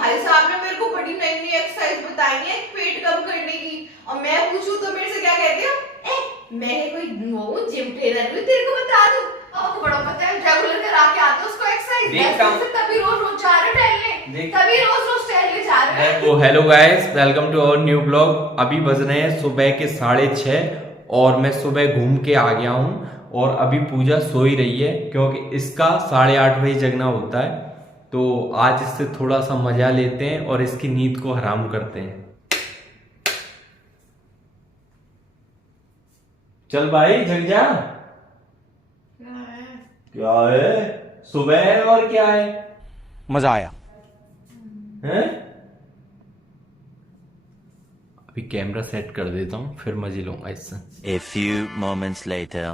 भाई साहब ने मेरे को बड़ी नई नई एक्सरसाइज बताई है पेट कम करने की, और मैं पूछूं तो मेरे से क्या कहते हो, मैं कोई वो जिम ट्रेनर हूँ तेरे को बता दूं। आपको बड़ा पता है, रेगुलर करा के आते हो उसको एक्सरसाइज, तभी रोज रोज जा रहे टहलने, तभी रोज रोज टहलने जा रहे हैं। तो hello guys, welcome to our new blog. अभी बज रहे हैं सुबह के 6:30 और मैं सुबह घूम के आ गया हूँ और अभी पूजा सो ही रही है क्योंकि इसका 8:30 बजे जगना होता है। तो आज इससे थोड़ा सा मजा लेते हैं और इसकी नींद को हराम करते हैं। चल भाई जग जा। क्या है? सुबह है और क्या है? मजा आया हैं? अभी कैमरा सेट कर देता हूँ फिर मजे लूंगा इससे। A few moments later.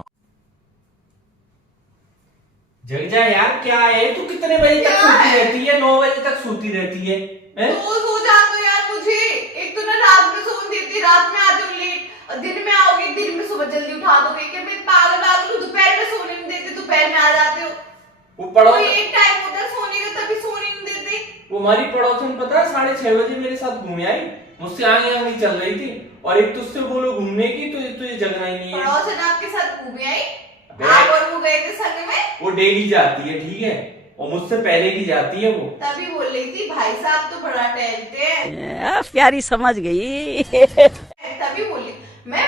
जग जा यार, क्या है? तू कितने बजे तक सोती रहती है? 9 बजे तक सोती रहती है, हैं? तो सो जा तो यार, मुझे एक तो ना रात में सोने देती, रात में आ जाओ लेट, और दिन में आओगे दिन में सुबह जल्दी उठा दोगे कि मैं पागल हूँ, दोपहर में सोने नहीं देते, दोपहर में आ जाते हो। वो पड़ो एक टाइम होता है सोने का, तभी सोने नहीं देते। वो हमारी पड़ोसन पता है 6:30 बजे मेरे साथ घूमे आई, मुझसे आगे आगे चल रही थी और एक तुझसे बोलो घूमने की तो तुझे जगना ही नहीं है। पड़ोसन आपके साथ घूमे आई? आप और वो गए थे संग में? वो डेली जाती है, ठीक है, और मुझसे पहले की जाती है वो। तभी बोल रही थी भाई साहब तो बड़ा टहलते हैं। प्यारी समझ गई। तभी बोली मैं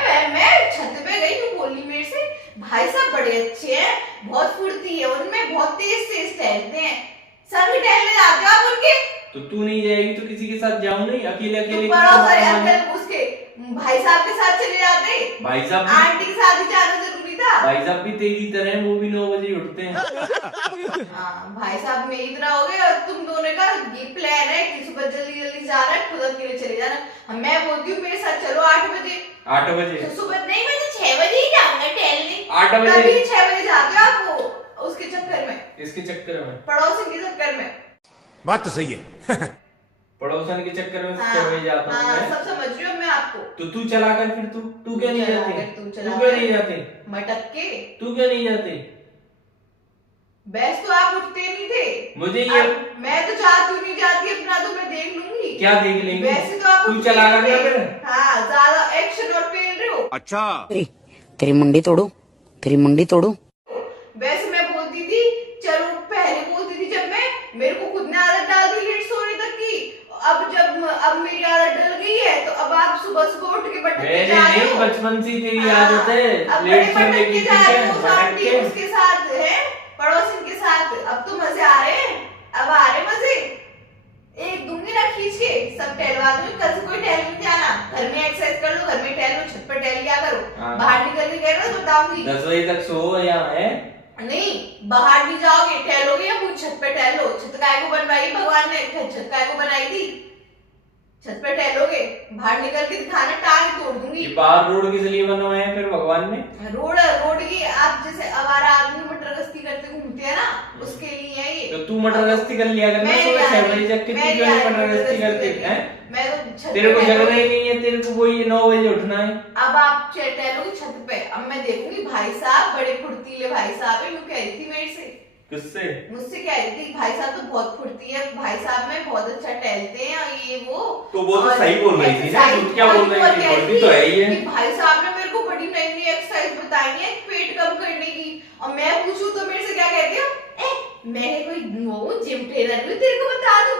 छत पे गई तो बोली मेरे से, भाई साहब बड़े अच्छे हैं, बहुत फुर्ती है उनमें, बहुत तेज तेज टहलते हैं, संग टहलने जाते हो आप उनके। तो तू नहीं जाएगी तो किसी के साथ जाऊं नहीं, अकेले अकेले अंकल उसके भाई साहब के साथ चले जाते, भाई साहब आंटी के साथ ही जाना जरूरी था। भाई साहब भी तेरी तरह हैं, वो भी 9 बजे उठते हैं। हाँ, भाई साहब मेरी तरह हो गए, और तुम दोनों का ये प्लान है कि सुबह जल्दी जल्दी जाना है, खुद अकेले चले जाना। मैं बोलती हूँ मेरे साथ चलो 8 बजे। 8 बजे? तो सुबह नहीं, मैं तो 6 बजे ही जाऊंगा टहलने। 8 बजे? तभी 6 बजे जाते हो आप वो उसके चक्कर में, इसके चक्कर में, पड़ोसन के चक्कर में। बात तो सही है। पड़ोसन के चक्कर में 6 बजे जाता हूँ मैं। सब समझ रही हूँ मैं आपको। तो तू चला कर फिर तू क्यों नहीं जाती? तू क्यों नहीं जाती? मटक के तू क्यों नहीं जाती? बस तो आप उठते नहीं थे। मुझे ये मैं तो चाहती नहीं जाती, अपना तो मैं देख लूंगी। क्या देख लेंगे? वैसे तो आप तू चला कर ना फिर। हाँ, ज्यादा एक्शन और पेल रहे हो। अच्छा तेरी मुंडी तोड़ू, तेरी मुंडी तोड़ू। वैसे मैं बोलती थी, चलो पहले बोलती थी जब मैं, मेरे को खुद ने आदत डाल दी लेट सोने तक की। अब मेरी आदत डल गई है, तो अब आप सुबह सुबह उठ के भटक के जा रहे हो। बचपन से तेरी आदत है अब लेट सोने भटक की। के जा रहे हो आंटी उसके साथ है, पड़ोसन के साथ। अब तो मजे आ रहे हैं, अब आ रहे मजे। एक दूंगी ना खींच के, सब टहलवा दूंगी। कल से कोई टहल नहीं जाना, घर में एक्सरसाइज कर लो, घर में टहल लो, छत पर टहल लिया करो। बाहर निकल के कह रहे हो बताऊंगी। 10 बजे तक सो या है नहीं, बाहर नहीं जाओगे, टहलोगे या पूरी छत पे टहलो। छत काय को बनवाई भगवान ने, छत काय को बनाई थी? छत पे टहलोगे, बाहर निकल के दिखाना, टांग तोड़ दूंगी। ये बाहर रोड किस लिए बनवाए हैं फिर भगवान ने? रोड की आप जैसे आवारा आदमी मटर गश्ती करते घूमते हैं ना, उसके लिए है ये। तो तू मटर गश्ती कर लिया करना सुबह 6 बजे जग के। तू क्यों नहीं मटर गश्ती करती है? मैं तो तेरे को जगना ही नहीं है, तेरे को वही 9 बजे उठना है। अब आप टहलोगे छत पे, अब मैं देखूंगी भाई साहब बड़े फुर्तीले भाई साहब है। मैं कह रही थी मेरे से, किससे? मुझसे कह रही थी भाई साहब तो बहुत फुर्ती है, भाई साहब में बहुत अच्छा टहलते हैं, और ये वो। तो वो तो सही बोल रही थी ना, झूठ क्या बोल रही थी? फुर्ती तो है ही है। भाई साहब ने मेरे को बड़ी नई नई एक्सरसाइज बताई है पेट कम करने की, और मैं पूछूं तो मेरे से क्या कहते हो, मैं कोई वो जिम ट्रेनर हूँ तेरे को बता दूं।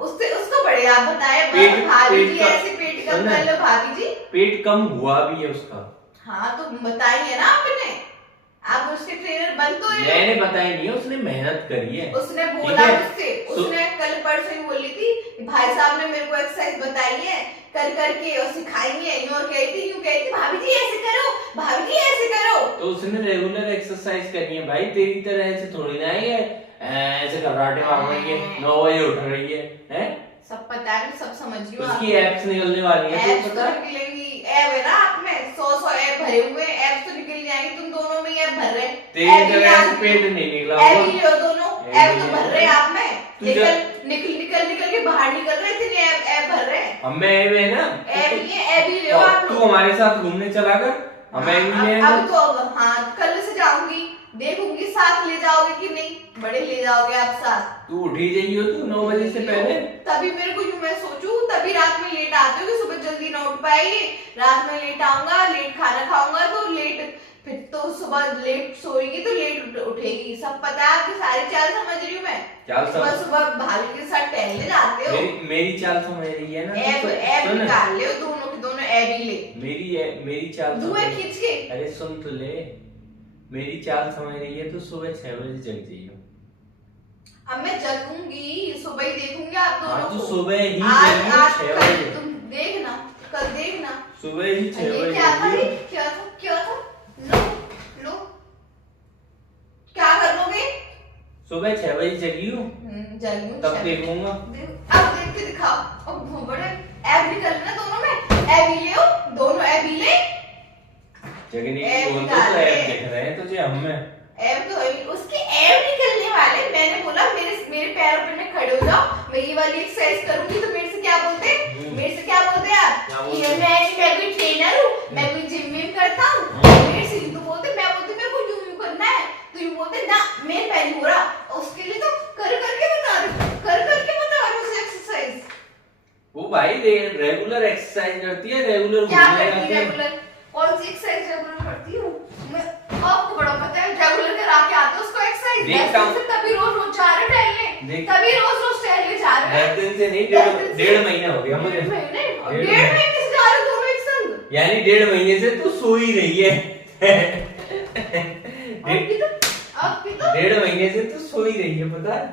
उसको बड़े आप बताए भाभी जी ऐसे पेट कम कर लो, भाभी जी पेट कम हुआ भी है उसका। हाँ तो बताई है ना आपने, आप उसके ट्रेनर बन तो रहे हो। मैंने बताया नहीं है, उसने मेहनत करी है। उसने बोला मुझसे, उसने कल परसों ही बोली थी भाई साहब ने मेरे को एक्सरसाइज बताई है, कर करके और सिखाई है। यूं कहती थी भाभी जी ऐसे करो, भाभी जी ऐसे करो। तो उसने रेगुलर एक्सरसाइज करनी है भाई, तेरी तरह ऐसे थोड़ी ना है ऐसे घबराहटे मार रही है, 9 बजे उठ रही है? सब पता है, सब समझ रही हूँ। उसकी एप्स निकलने वाली है, एप्स तो निकलेंगी, ऐप है ना आप में 100 ऐप भरे हुए, ऐप्स तो निकल जाएंगे। तुम दोनों में ऐप भर रहे हैं, तेरी तरह से पेट नहीं निकला होगा। ऐप ही हो दोनों, ऐप तो भर रहे हैं आप में। निकल के बाहर निकल रहे थे, ऐप भर रहे हैं। हम में ऐप है ना, ऐप ही ले आप। तू हमारे साथ घूमने चला कर, हमें भी ले। अब तो हाँ कल से जाऊंगी, देखूंगी साथ ले जाओगे कि नहीं, बड़े ले जाओगे आप साथ। तू उठी जाइयो तू 9 बजे से पहले। तभी मेरे को यूं मैं सोचूं, तभी रात में लेट आते हो कि सुबह जल्दी ना उठ पाएगी, रात में लेट आऊंगा, लेट खाना खाऊंगा तो लेट, फिर तो सुबह लेट सोएगी तो लेट उठेगी। सब पता है, आपकी सारी चाल समझ रही हूँ मैं। सुबह सुबह भाभी के साथ टहलने जाते हो। मेरी चाल समझ रही है ना। ऐब निकाल ले दोनों की दोनों ऐब ही ले। मेरी चाल धुएं खींच के। अरे सुन तो ले, मेरी चाल समझ रही है तो सुबह 6 बजे जग जाइयो। अब मैं जगूंगी, सुबह ही देखूंगी आप दोनों को। तो सुबह ही आज 6 बजे तुम देखना, कल देखना। सुबह ही 6 बजे। क्या था? लो क्या कर लोगे? सुबह 6 बजे जगियो, जगूं तब देखूंगा। अब देख के दिखाओ। अब बड़े ऐब निकलना दोनों में, ऐब ही ले दोनों, ऐब ही ले। जगने की बोल तो ऐप देख रहे हैं तुझे हम में। ऐब तो उसके ऐब निकलने वाले। मैंने बोला मेरे पैरों पे मैं खड़े हो जाओ, मैं ये वाली एक्सरसाइज करूंगी तो मेरे से क्या बोलते? मेरे से क्या बोलते आप? कि मैं कोई ट्रेनर हूँ, मैं कोई जिम विम करता हूँ। मेरे से तो बोलते, मैं बोलती मेरे को यूं करना है, तो यूं बोलते ना मेरे पैर हो रहा। उसके लिए तो कर करके बता रही हूँ एक्सरसाइज। वो भाई रेगुलर एक्सरसाइज करती है, रेगुलर क्या करती है रेगुलर? कौन सी एक्सरसाइज रेगुलर करती हूँ मैं? आपको बड़ा पता है, रेगुलर करा के आते हो उसको एक्सरसाइज। तभी रोज जा रहे टहलने, तभी रोज टहलने जा रहे हैं। 10 दिन से नहीं, डेढ़ महीना हो गया मुझे। डेढ़ महीने से जा रहे हो दोनों एक संग। यानी 1.5 महीने से तू सो ही रही है। आपकी तो 1.5 महीने से तू सो ही रही है, पता है?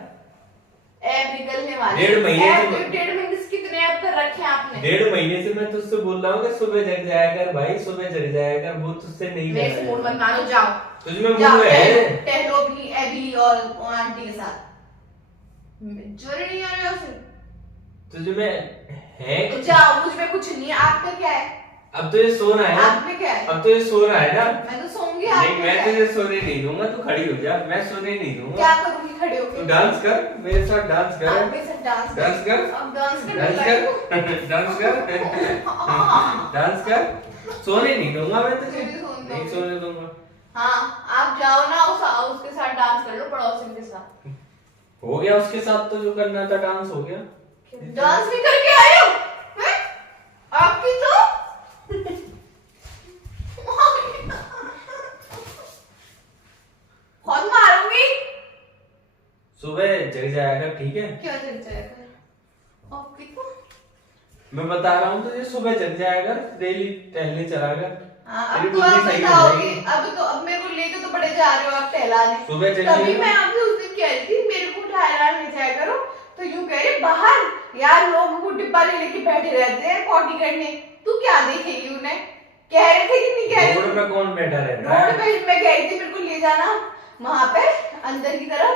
ऐब निकलने वाले। 1.5 महीने से 1.5 महीने से कितने ऐब कर रखे हैं आपने? 1.5 महीने से मैं तुझसे बोल रहा हूँ कि सुबह जग जाया कर भाई, सुबह जग जाया कर। वो तुझसे नहीं मेरे से मूड मत मानो, जाओ तुझ में मूड है। टहलो अपनी एबी और आंटी के साथ। जोर नहीं आ रहा उसे। तुझ में है? जाओ, मुझ में कुछ नहीं है। आप पे क्या है? अब तुझे सोना है ना? आप पे क्या है? अब तुझे सोना है ना? मैं तो सोऊंगी। नहीं, मैं तुझे सोने नहीं दूंगा, तू खड़ी हो जा। मैं सोने नहीं दूंगा। क्या करूंगी खड़े होकर? तू डांस कर मेरे साथ, डांस कर। आप मेरे साथ डांस कर। अब डांस कर। डांस कर। डांस कर। सोने नहीं दूंगा मैं तुझे, नहीं सोने दूंगा। हाँ, आप जाओ ना उसके साथ डांस कर लो, पड़ोसी के साथ। हो गया उसके साथ तो जो करना था, डांस हो गया। डांस भी करके आए हो? हैं? आपकी तो खुद मारूंगी। सुबह जग जाएगा, ठीक है? क्यों जग जाएगा? आपकी तो मैं बता रहा हूँ तुझे, सुबह जग जाएगा, डेली टहलने चला कर। अब तेरी तो आप बुद्धि सही हो बताओगे। जाएगी। अब मेरे को लेके तो बड़े जा रहे हो आप टहलाने। सुबह चलिए। तभी मैं आपसे उस दिन कह रही थी मेरे को टहलाने ले जाया करो, तो यूं कह रहे बाहर यार लोग वो डिब्बा ले लेके बैठे रहते हैं पॉटी करने। तू क्या देखेगी उन्हें? कह रहे थे कि नहीं कह रहे? रोड पे कौन बैठा रहता है? रोड पे मैं कह रही थी मेरे को ले जाना वहां पे अंदर की तरफ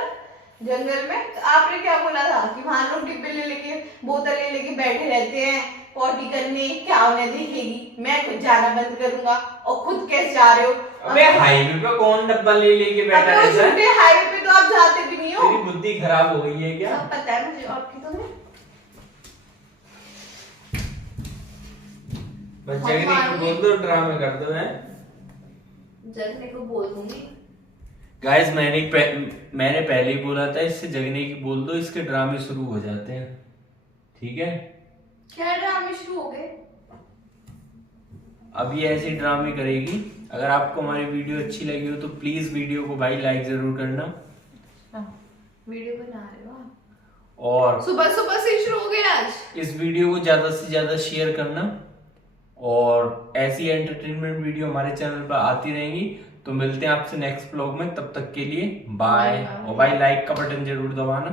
जंगल में। तो आपने क्या बोला था कि वहां लोग डिब्बे ले लेके, बोतल ले लेके बैठे रहते हैं पॉटी करने, क्या उन्हें देखेगी? मैं खुद जाना बंद करूंगा। और खुद कैसे जा रहे हो? अबे हाईवे पे कौन डब्बा ले लेके बैठा अबे रहता है? हाईवे पे तो आप जाते भी नहीं हो। तेरी बुद्धि खराब हो गई है क्या? सब पता है मुझे आपकी तो नहीं। बस जगने को बोल दो, ड्रामे कर दो। है जगने को बोल दूंगी। गाइस, मैंने पहले ही बोला था, इससे जगने की बोल दो, इसके ड्रामे शुरू हो जाते हैं, ठीक है? क्या ड्रामे शुरू हो गए? अब ये ऐसे ड्रामे करेगी। अगर आपको हमारी वीडियो अच्छी लगी हो तो प्लीज वीडियो को भाई लाइक जरूर करना। वीडियो बना रहे हो आप? और सुबह सुबह से शुरू हो गए आज। इस वीडियो को ज्यादा से ज्यादा शेयर करना, और ऐसी एंटरटेनमेंट वीडियो हमारे चैनल पर आती रहेंगी। तो मिलते हैं आपसे नेक्स्ट ब्लॉग में, तब तक के लिए बाय। और भाई लाइक का बटन जरूर दबाना।